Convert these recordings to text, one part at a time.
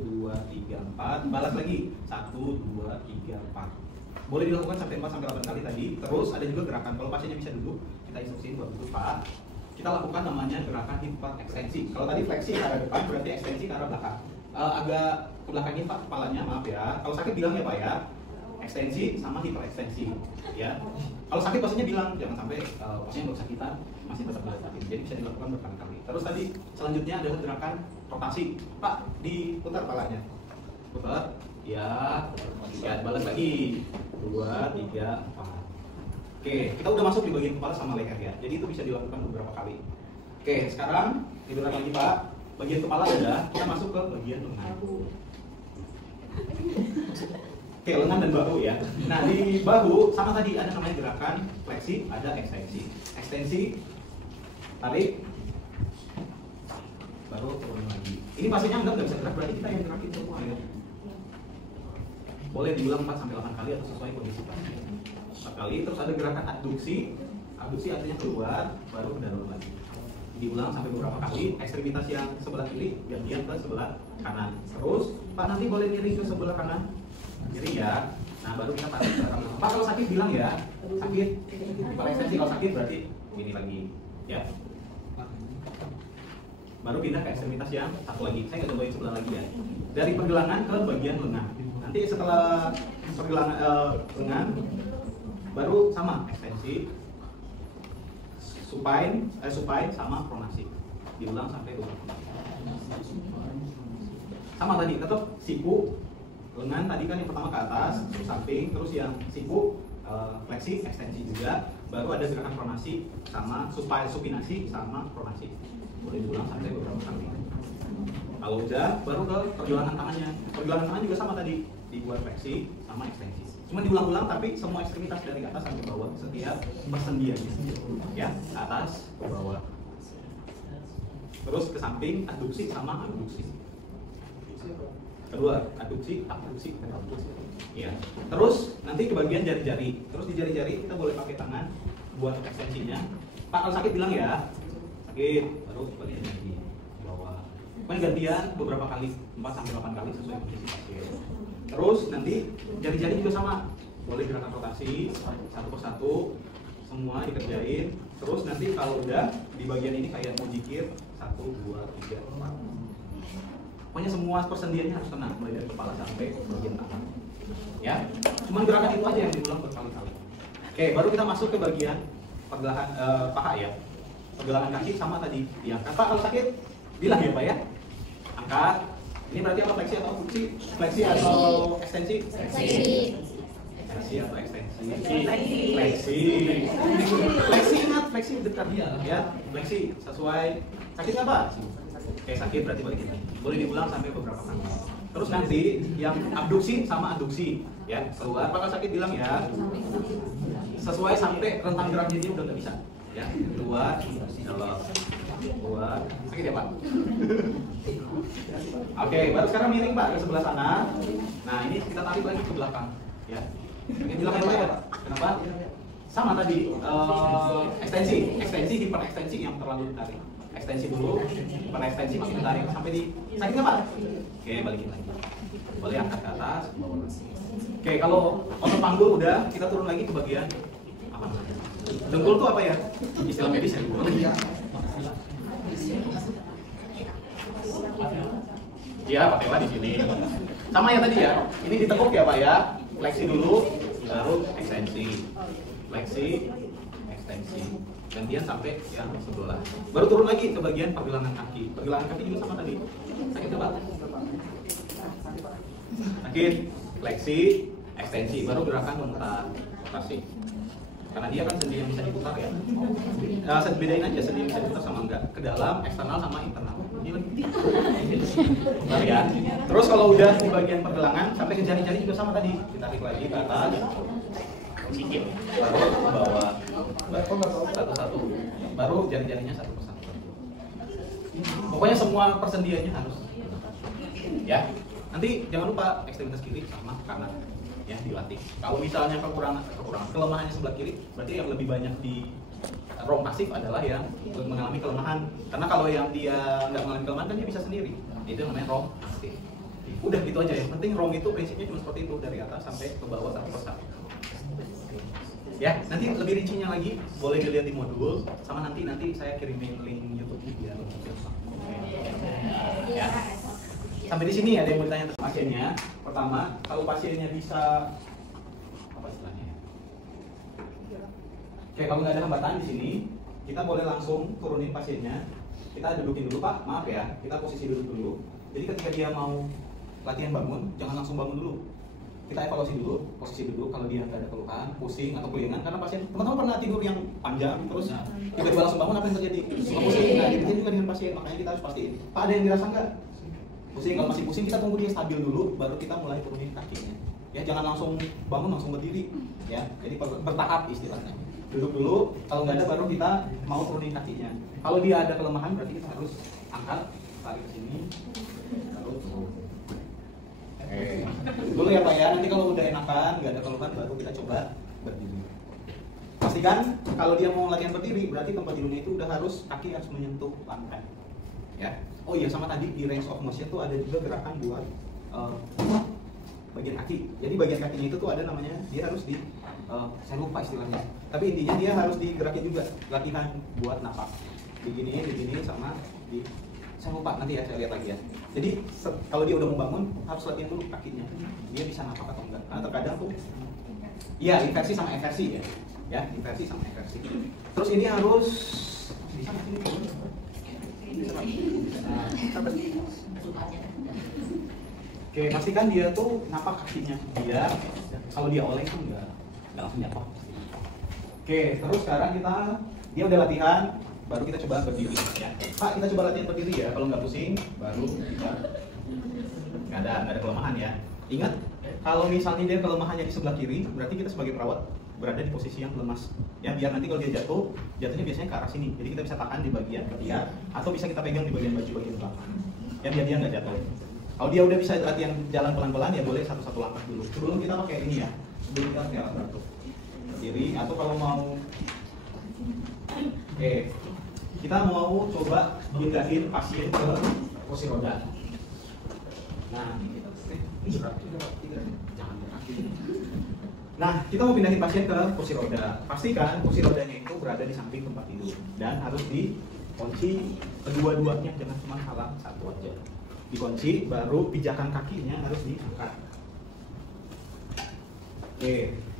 2, 3, 4. Balas lagi 1, 2, 3, 4. Boleh dilakukan sampai 4 sampai 8 kali tadi. Terus ada juga gerakan, kalau pasiennya bisa duduk, kita instruksiin buat duduk Pak. Kita lakukan namanya gerakan hip ekstensi. Kalau tadi fleksi ke arah depan, berarti ekstensi ke arah belakang. Agak ke belakangin Pak kepalanya, maaf ya. Kalau sakit bilang ya Pak ya. Ekstensi sama hiperekstensi, ya. Kalau sakit pastinya bilang, jangan sampai pasien kesakitan masih tetap dilakukan. Jadi bisa dilakukan berkali-kali. Terus tadi selanjutnya adalah gerakan rotasi. Pak, diputar kepalanya. Putar, ya, balas lagi. 2, 3, 4. Oke, kita udah masuk di bagian kepala sama leher ya. Jadi itu bisa dilakukan beberapa kali. Oke, sekarang diputar lagi Pak. Bagian kepala udah, kita masuk ke bagian lengan. Oke, lengan dan bahu ya. Nah, di bahu sama tadi ada namanya gerakan fleksi, ada ekstensi. Ekstensi, tarik, baru turun lagi. Ini pasiennya nggak bisa gerak, berarti kita yang gerakin semua ya. Boleh diulang 4 sampai 8 kali atau sesuai kondisi pasien. 4 kali, terus ada gerakan abduksi. Abduksi artinya keluar, baru ke dalam lagi. Diulang sampai beberapa kali. Ekstremitas yang sebelah kiri gantian ke sebelah kanan. Terus, Pak nanti boleh miring ke sebelah kanan. Jadi ya, nah baru kita tarik ke belakang. Pak kalau sakit bilang ya, sakit. Kalau ekstensi kalau sakit berarti ini lagi, ya. Baru pindah ke ekstremitas yang satu lagi. Saya nggak cobain sebelah lagi ya. Dari pergelangan ke bagian lengan. Nanti setelah pergelangan lengan, baru sama ekstensi, supine sama pronasi. Diulang sampai 2 kali. Sama tadi, tetap siku. Lengan tadi kan yang pertama ke atas, terus samping, terus yang siku, fleksi, ekstensi juga. Baru ada gerakan pronasi sama supinasi sama pronasi. Boleh diulang sampai beberapa kali. Kalau udah, baru ke pergelangan tangannya. Pergelangan tangan juga sama tadi, dibuat fleksi sama ekstensi. Cuma diulang-ulang tapi semua ekstremitas dari atas sampai bawah setiap persendiannya. Ya, atas ke bawah. Terus ke samping, adduksi sama abduksi. Kedua, adduksi. Ya. Terus nanti ke bagian jari-jari. Terus di jari-jari kita boleh pakai tangan buat ekstensinya. Pak kalau sakit bilang ya. Sakit, baru bagian lagi bawah. Pokoknya gantian beberapa kali, 4 sampai 8 kali sesuai kondisi pasien. Terus nanti jari-jari juga sama. Boleh gerakan rotasi satu persatu semua dikerjain. Terus nanti kalau udah di bagian ini kayak mau jikir 1, 2, 3, 4. Pokoknya semua persendiannya harus tenang, mulai dari kepala sampai bagian tangan. Ya, cuman gerakan itu aja yang diulang berkali-kali. Oke, baru kita masuk ke bagian pergelangan paha ya. Pergelangan kaki sama tadi diangkat. Pak kalau sakit bilang ya Pak ya. Angkat. Ini berarti apa, fleksi atau fleksi? Fleksi atau ekstensi? Fleksi atau ekstensi? Fleksi. Fleksi ingat, fleksi dekat ya. Fleksi sesuai. Sakit nggak Pak? Oke, sakit berarti balikin lagi. Boleh diulang sampai beberapa kali. Terus nanti yang abduksi sama adduksi ya, keluar. Kalau sakit bilang ya. Sesuai sampai rentang geraknya dia udah nggak bisa. Ya, keluar, dalam. Keluar. Sakit ya Pak? Oke, baru sekarang miring Pak ke sebelah sana. Nah, ini kita tarik lagi ke belakang ya. Oke, bilang ya Pak ya. Kenapa? Sama tadi ekstensi, hiperekstensi yang terlalu ditarik. Ekstensi dulu, ekstensi masih ditarik sampai di sakit nggak Pak? Oke, balikin lagi. Boleh angkat ke atas, bawah lagi. Oke, kalau otot panggul udah, kita turun lagi ke bagian apa namanya? Dengkul tuh apa ya? Istilah medis ya. Iya, patella di sini. Sama ya tadi ya. Ini ditekuk ya Pak ya. Fleksi dulu, baru ekstensi. Fleksi, ekstensi. Gantian sampai yang sebelah. Baru turun lagi ke bagian pergelangan kaki. Pergelangan kaki juga sama tadi. Sakit nggak Pak? Sakit, fleksi, ekstensi. Baru gerakan memutar rotasi. Karena dia kan sendi yang bisa diputar ya. Bedain aja sendi yang bisa diputar sama enggak. Ke dalam, eksternal sama internal. Bentar ya. Terus kalau udah di bagian pergelangan sampai ke jari-jari juga sama tadi. Ditarik lagi ke atas. Sikit. Baru ke bawah. Satu-satu. Baru jari-jarinya satu persatu. Pokoknya semua persendiannya harus. Ya. Nanti jangan lupa ekstremitas kiri sama kanan. Ya, dilatih. Kalau misalnya kekurangan kelemahannya sebelah kiri, berarti yang lebih banyak di rom pasif adalah yang mengalami kelemahan. Karena kalau yang dia nggak mengalami kelemahan kan dia bisa sendiri. Itu namanya rom pasif. Udah gitu aja. Yang penting ROM itu prinsipnya cuma seperti itu, dari atas sampai ke bawah satu persatu. Ya, nanti lebih rincinya lagi boleh dilihat di modul, sama nanti saya kirimin link YouTube biar ya. Sampai di sini ada yang mau ditanya tentang pasiennya. Pertama, kalau pasiennya bisa apa istilahnya? Oke, kalau nggak ada hambatan di sini, kita boleh langsung turunin pasiennya. Kita dudukin dulu, Pak. Maaf ya, kita posisi duduk dulu. Jadi ketika dia mau latihan bangun, jangan langsung bangun dulu. Kita evaluasi dulu, posisi duduk. Kalau dia nggak ada keluhan, pusing atau kelingan, karena pasien, teman-teman pernah tidur yang panjang terus tiba-tiba langsung bangun, apa yang terjadi? Suka pusing. Nah, demikian juga dengan pasien, makanya kita harus pastiin. Pak, ada yang dirasa nggak pusing? Kalau masih pusing, kita tunggu dia stabil dulu, baru kita mulai turunin kakinya. Ya, jangan langsung bangun langsung berdiri. Ya, jadi bertahap istilahnya. Duduk dulu, kalau nggak ada baru kita mau turunin kakinya. Kalau dia ada kelemahan, berarti kita harus angkat, tarik ke sini, lalu turun. Dulu ya Pak ya, nanti kalau udah enakan, nggak ada keluhan, baru kita coba berdiri. Pastikan kalau dia mau latihan berdiri, berarti tempat tidurnya itu udah harus, kaki harus menyentuh lantai. Ya. Oh iya, sama tadi di range of motion tuh ada juga gerakan buat bagian kaki. Jadi bagian kakinya itu tuh ada namanya, dia harus di, saya lupa istilahnya. Tapi intinya dia harus digerakin juga, latihan buat napak. Diginiin sama di, saya lupa, nanti ya saya lihat lagi ya. Jadi kalau dia udah mau bangun, harus latihan dulu kakinya. Dia bisa napak atau enggak. Karena terkadang tuh, iya inversi sama eversi ya. Ya, inversi sama eversi. Terus ini harus bisa nggak sih? Oke, pastikan dia tuh napak kakinya. Dia, kalau dia oleng tuh enggak langsung jatuh. Oke, terus sekarang dia udah latihan, baru kita coba berdiri ya. Pak, kita coba latihan berdiri ya. Kalau nggak pusing, baru kita nggak ada kelemahan ya. Ingat, kalau misalnya dia kelemahannya di sebelah kiri, berarti kita sebagai perawat berada di posisi yang lemas. Ya, biar nanti kalau dia jatuhnya biasanya ke arah sini. Jadi kita bisa tahan di bagian ketiak atau bisa kita pegang di bagian baju bagian belakang. Ya, biar dia nggak jatuh. Kalau dia udah bisa latihan jalan pelan-pelan ya boleh satu-satu langkah dulu. Sebelum kita pakai ini ya. Sebelum kita pakai alat bantu. Berdiri atau kalau mau kita mau coba pindahin pasien ke kursi roda. Nah, kita mau pindahin pasien ke kursi roda. Pastikan kursi rodanya itu berada di samping tempat tidur dan harus dikunci kedua-duanya, jangan cuma halang satu aja. Dikunci, baru pijakan kakinya harus diangkat.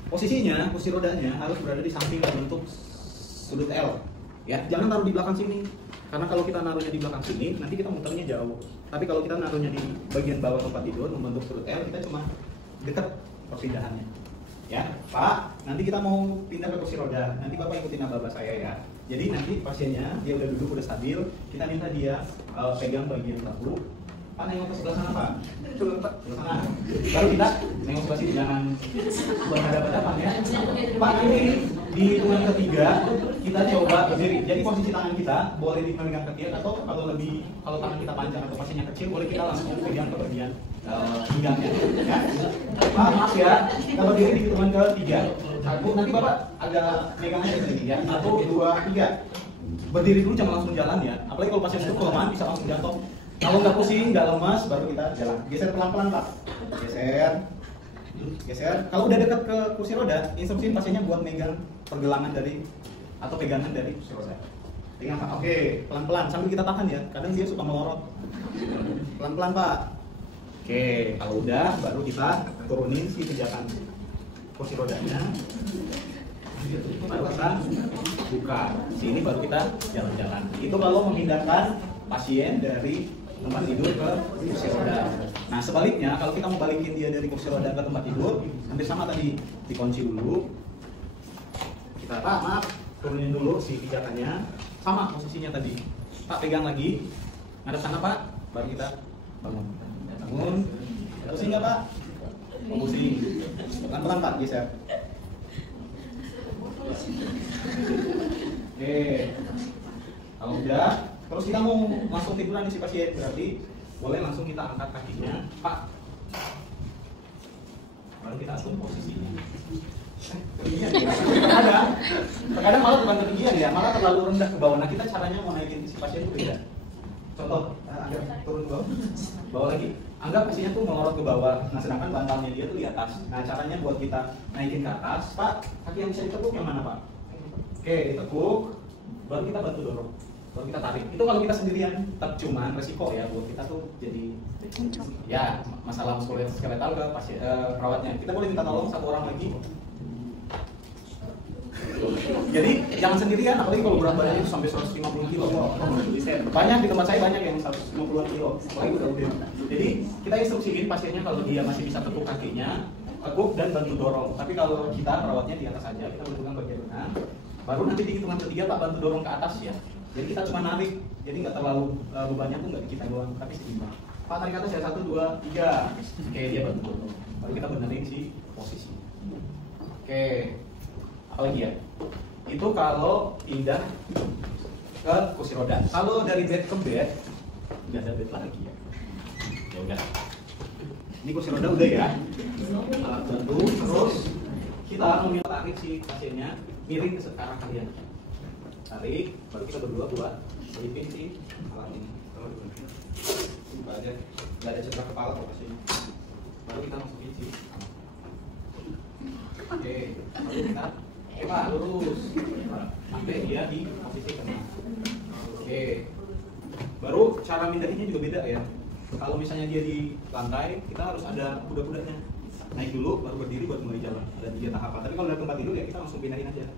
Posisinya kursi rodanya harus berada di samping bentuk sudut L. Ya, jangan taruh di belakang sini. Karena kalau kita naruhnya di belakang sini, nanti kita muternya jauh. Tapi kalau kita naruhnya di bagian bawah tempat tidur membentuk sudut L, kita cuma dekat perpindahannya. Ya, Pak, nanti kita mau pindah ke kursi roda. Nanti Bapak ikutin aba-aba saya ya. Jadi nanti pasiennya dia udah duduk, udah stabil. Kita minta dia pegang bagian bahu. Pak, nengok ke sebelah sana, Pak. Coba Pak, sebelah sana. Baru kita nengok sebelah sini, jangan berhadapan-hadapan ya. Pak, ini di hitungan ketiga kita coba berdiri. Jadi posisi tangan kita boleh dipegang ketiak atau kalau tangan kita panjang atau pasiennya kecil boleh kita langsung pegang ke bagian pinggangnya. Ya. Pak, maaf ya, kita berdiri di hitungan ketiga. Satu, nanti Bapak agak megangnya di sini ya. 1, 2, 3. Berdiri dulu, jangan langsung jalan ya. Apalagi kalau pasien itu kelemahan bisa langsung jatuh. Kalau nggak pusing, nggak lemas, baru kita jalan. Geser pelan-pelan Pak. Geser. Kalau udah dekat ke kursi roda, instruksiin pasiennya buat megang pergelangan atau pegangan dari kursi roda. Pegang Pak. Oke, pelan-pelan sambil kita tahan ya. Kadang dia suka melorot. Pelan-pelan Pak. Oke, kalau udah baru kita turunin si pijakan kursi rodanya. Baru kita buka. Sini baru kita jalan-jalan. Itu kalau memindahkan pasien dari tempat tidur ke kursi roda. Nah, sebaliknya kalau kita mau balikin dia dari kursi roda ke tempat tidur, hampir sama tadi, dikunci dulu. Kita, Pak, maaf, turunin dulu si pijakannya, sama posisinya tadi. Pak, pegang lagi, ngadep sana Pak, baru kita bangun. Pusing nggak Pak? Pusing. Pelan-pelan Pak, geser. Kalau udah, terus kita mau langsung tiduran di si pasien, berarti boleh langsung kita angkat kakinya, Pak. Baru kita atur posisinya. Terkadang malah bukan ketinggian ya, malah terlalu rendah ke bawah. Nah, kita caranya mau naikin si pasien itu beda. Contoh, agak turun ke bawah lagi. anggap pasiennya tuh melorot ke bawah, nah sedangkan bantalnya dia tuh di atas. Nah caranya buat kita naikin ke atas, Pak, kaki yang bisa ditekuk yang mana Pak? Oke, ditekuk, baru kita bantu dorong, baru kita tarik. Itu kalau kita sendirian, tetap cuman resiko ya buat kita tuh jadi ya masalah muskuloskeletal ke pasien perawatnya. Kita boleh minta tolong satu orang lagi. Jadi jangan sendirian, apalagi kalau berat badannya itu sampai 150 kilo. Banyak di tempat saya banyak yang 150 kilo. Apalagi udah. Jadi kita instruksiin pasiennya kalau dia masih bisa tekuk kakinya, tekuk dan bantu dorong. Tapi kalau kita perawatnya di atas saja, kita bentukkan bagian kanan. Baru nanti di hitungan ketiga Pak bantu dorong ke atas ya. Jadi kita cuma narik, jadi nggak terlalu bebannya tuh nggak di kita doang, tapi seimbang. Pak tarik ke atas ya 1, 2, 3. Oke dia bantu dorong. Baru kita benerin si posisi. Oke. Apalagi ya, itu kalau pindah ke kursi roda. Kalau dari bed ke bed, nggak ada bed lagi ya. Ya udah. Ini kursi roda udah ya. Alat bantu, terus kita mau tarik si pasiennya miring ke arah kalian. Tarik, baru kita berdua buat selipin si alat ini. Nggak ada cedera kepala kok pasiennya. Baru kita masukin si. Oke, lalu kita Pak, lurus sampai dia di posisi tengah. Oke. Baru cara mindahinnya juga beda ya. Kalau misalnya dia di lantai, kita harus ada kuda-kudanya. Naik dulu, baru berdiri buat mulai jalan. Ada 3 tahapan. Tapi kalau udah tempat tidur ya kita langsung pindahin aja.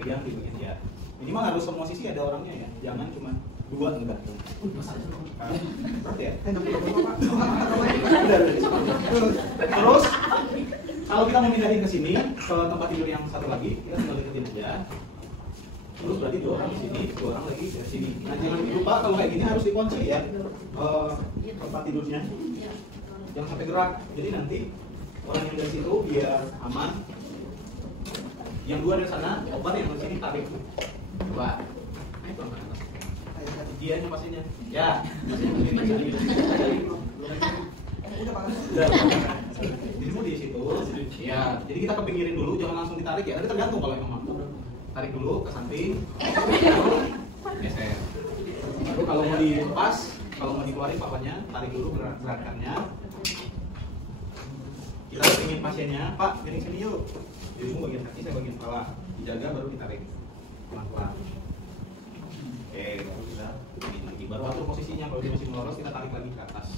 Pegang di bagian dia. Minimal harus semua sisi ada orangnya ya. Jangan cuma 2 enggak. Berarti ya. Terus kalau kita mau pindahin ke sini, ke tempat tidur yang satu lagi, kita tinggal deketin aja. Terus berarti 2 orang di sini, 2 orang lagi dari sini. Nah jangan lupa kalau kayak gini harus dikunci ya tempat tidurnya. Jangan sampai gerak. Jadi nanti orang yang dari situ biar aman. Yang 2 dari sana, obat yang dari sini tarik. Coba. Dia nya pastinya. Ya. Jadi mau di situ. Ya, jadi kita kepinggirin dulu, jangan langsung ditarik ya. Tapi tergantung kalau emang mampu. Tarik dulu ke samping. Geser. Lalu kalau mau dilepas, kalau mau dikeluarin papanya, tarik dulu gerakannya. Kita kepingin pasiennya, Pak, miring sini yuk. Jadi bagian kaki, saya bagian kepala. Dijaga baru ditarik. Pelan-pelan. Oke, baru kita begini lagi. Baru atur posisinya, kalau dia masih melorot kita tarik lagi ke atas.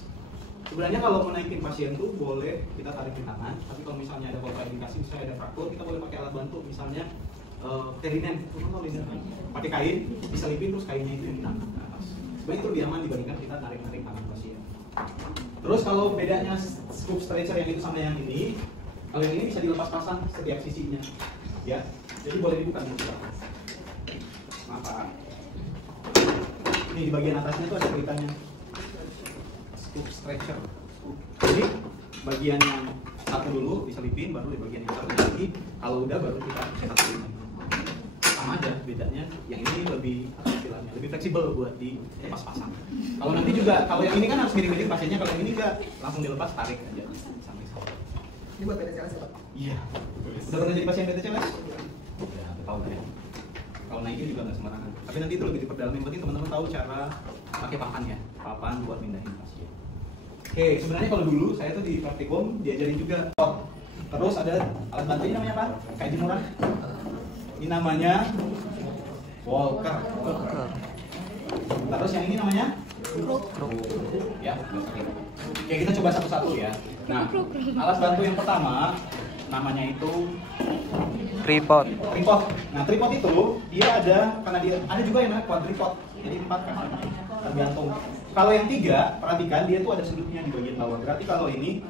Sebenarnya kalau mau naikin pasien tuh boleh kita tarik di tangan, tapi kalau misalnya ada kontraindikasi, misalnya ada fraktur, kita boleh pakai alat bantu, misalnya terinen, pakai kain, diselipin terus kainnya itu yang ditarik ke atas. Sebenarnya itu lebih aman dibandingkan kita tarik-tarik tangan pasien. Terus kalau bedanya scoop stretcher yang itu sama yang ini, kalau yang ini bisa dilepas pasang setiap sisinya, ya. Jadi boleh dibuka nih. Maaf. Ini di bagian atasnya tuh ada beritanya. Scoop stretcher. Jadi bagian yang satu dulu diselipin, baru di bagian yang satu lagi. Kalau udah baru kita satuin. Sama aja bedanya. Yang ini lebih istilahnya lebih fleksibel buat dilepas pasang. Kalau nanti juga kalau yang ini kan harus miring-miring pasiennya, kalau yang ini enggak langsung dilepas tarik aja sampai sana. Ini buat BTCLS ya Pak? Iya. Udah pernah jadi pasien BTCLS? Ya, tahu lah ya. Kalau naikin juga nggak sembarangan. Tapi nanti itu lebih diperdalam. Yang penting teman-teman tahu cara pakai papan ya, papan buat mindahin pasien. Oke, sebenarnya kalau dulu saya tuh di praktikum diajarin juga. Terus ada alat bantu ini namanya apa? Kayak jemuran. Ini namanya Walker. Terus yang ini namanya? Ya, oke kita coba satu-satu ya. Nah, alat bantu yang pertama namanya itu tripod. Tripod. Nah, tripod itu dia ada karena dia ada juga yang namanya quadripod. Jadi 4 kan tergantung. Kalau yang 3, perhatikan dia tuh ada sudutnya di bagian bawah. Berarti kalau ini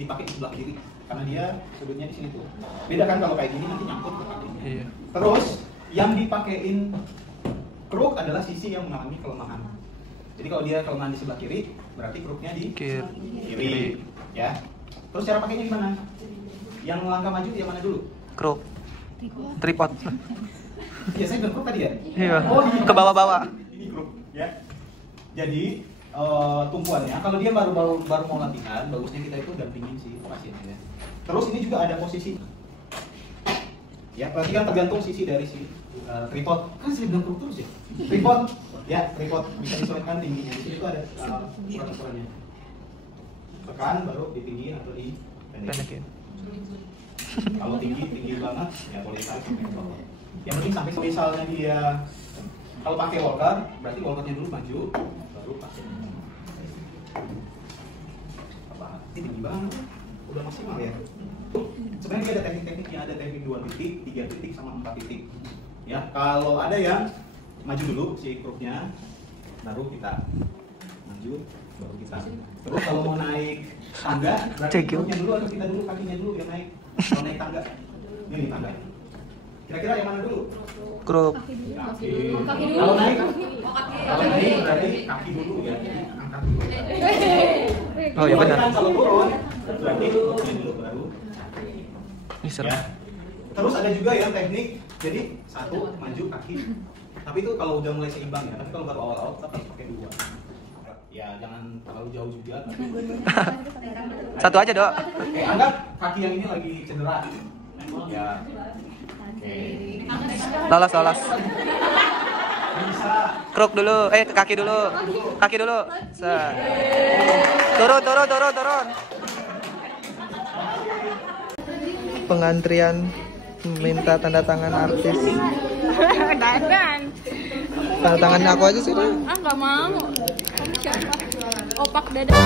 dipakai di sebelah kiri karena dia sudutnya di sini tuh. Beda kan kalau kayak gini nanti nyangkut ke kakinya. Iya. Terus yang dipakein kruk adalah sisi yang mengalami kelemahan. Jadi kalau dia kelemahan di sebelah kiri, berarti kruknya di kiri. Ya. Terus cara pakainya gimana? Yang langkah maju yang mana dulu? Kruk. Tripod. Iya, saya bilang kruk tadi ya? Iya. Oh, iya. Ke bawah-bawah. Ini kruk, ya. Jadi tumpuannya, kalau dia baru mau latihan, bagusnya kita itu dampingin si pasiennya. Terus ini juga ada posisi. Ya, perhatikan tergantung sisi dari si tripod. Kan saya bilang kruk terus ya. Tripod, ya tripod bisa disesuaikan tingginya. Di sini tuh ada ukuran-ukurannya. tekan baru ditinggi atau di pendekin. Kalau tinggi banget ya boleh tarik sampai ke bawah. Yang penting sampai misalnya dia kalau pakai walker berarti walkernya dulu maju baru pakai. Apa? Ini tinggi banget. Udah maksimal ya. Sebenarnya dia ada teknik-tekniknya, ada teknik 2 titik, 3 titik sama 4 titik. Ya, kalau ada yang maju dulu si krupnya, baru kita maju, baru kita. Terus kalau mau naik tangga, berarti krupnya dulu atau kita dulu kakinya dulu yang naik. Kalau naik tangga, ini tangga. Kira-kira yang mana dulu? Krup. Kaki. Kalau naik berarti kaki dulu ya. Angkat dulu. Oh ya benar. Kalau turun, berarti krupnya dulu baru. Ini seru. Ya. Terus ada juga yang teknik, jadi satu maju kaki. Tapi itu kalau udah mulai seimbang ya. Tapi kalau baru awal-awal tetap harus pakai 2. Ya jangan terlalu jauh juga. Tapi... Satu aja, Dok. Oke, anggap kaki yang ini lagi cedera. Ya. Oke. Lolos. Bisa. Kruk dulu, kaki dulu. Kaki dulu. Set. Turun. Pengantrian minta tanda tangan artis. Dadan. Tanda tangannya aku aja sih. Nggak mau. Kamu siapa? Opak dadan.